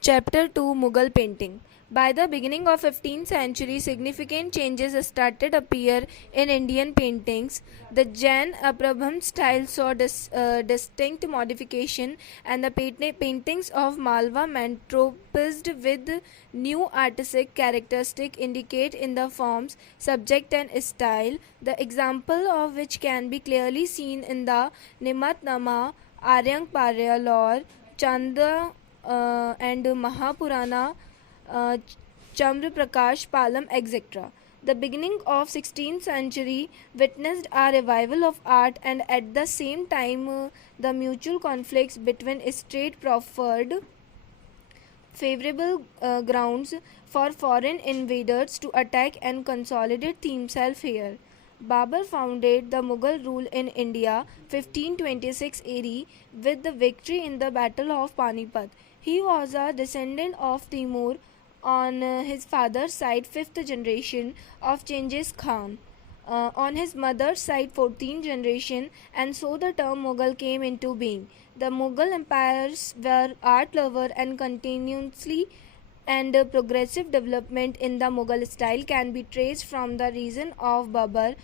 Chapter 2, Mughal Painting. By the beginning of 15th century, significant changes started appear in Indian paintings. The Jain Aprabham style saw distinct modification, and the paintings of Malwa metropolised with new artistic characteristics indicate in the forms, subject and style, the example of which can be clearly seen in the Nimatnama, Aryang Parya Lore, Chandra and Mahapurana, uh, Chamra Prakash Palam, etc. The beginning of 16th century witnessed a revival of art, and at the same time the mutual conflicts between state proffered favorable grounds for foreign invaders to attack and consolidate themselves here. Babur founded the Mughal rule in India 1526 AD with the victory in the Battle of Panipat. He was a descendant of Timur on his father's side, fifth generation of Genghis Khan. On his mother's side, 14th generation, and so the term Mughal came into being. The Mughal empires were art lover, and continuously and progressive development in the Mughal style can be traced from the reign of Babur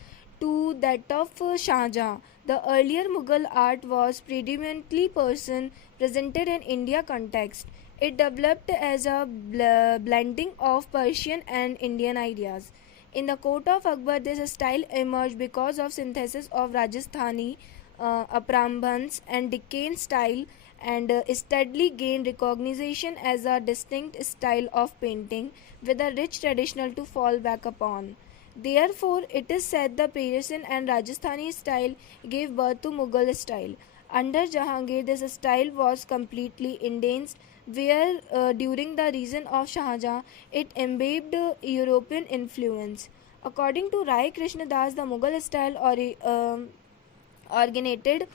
to that of Shah Jahan. The earlier Mughal art was predominantly presented in India context. It developed as a blending of Persian and Indian ideas. In the court of Akbar, this style emerged because of synthesis of Rajasthani, Aprambhans and Deccan style, and steadily gained recognition as a distinct style of painting with a rich tradition to fall back upon. Therefore, it is said the Persian and Rajasthani style gave birth to Mughal style. Under Jahangir, this style was completely enhanced, where during the reign of Shah Jahan, it imbibed European influence. According to Rai Krishnadas, the Mughal style originated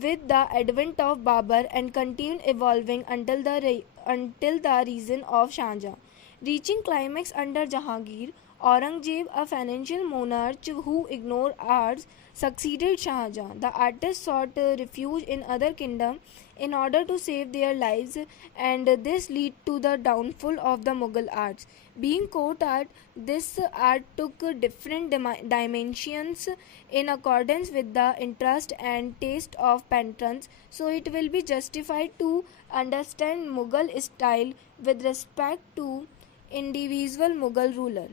with the advent of Babur and continued evolving until the reign of Shah Jahan. Reaching climax under Jahangir, Aurangzeb, a financial monarch who ignored arts, succeeded Shah Jahan. The artists sought refuge in other kingdoms in order to save their lives, and this led to the downfall of the Mughal arts. Being court art, this art took different dimensions in accordance with the interest and taste of patrons, so it will be justified to understand Mughal style with respect to individual Mughal ruler.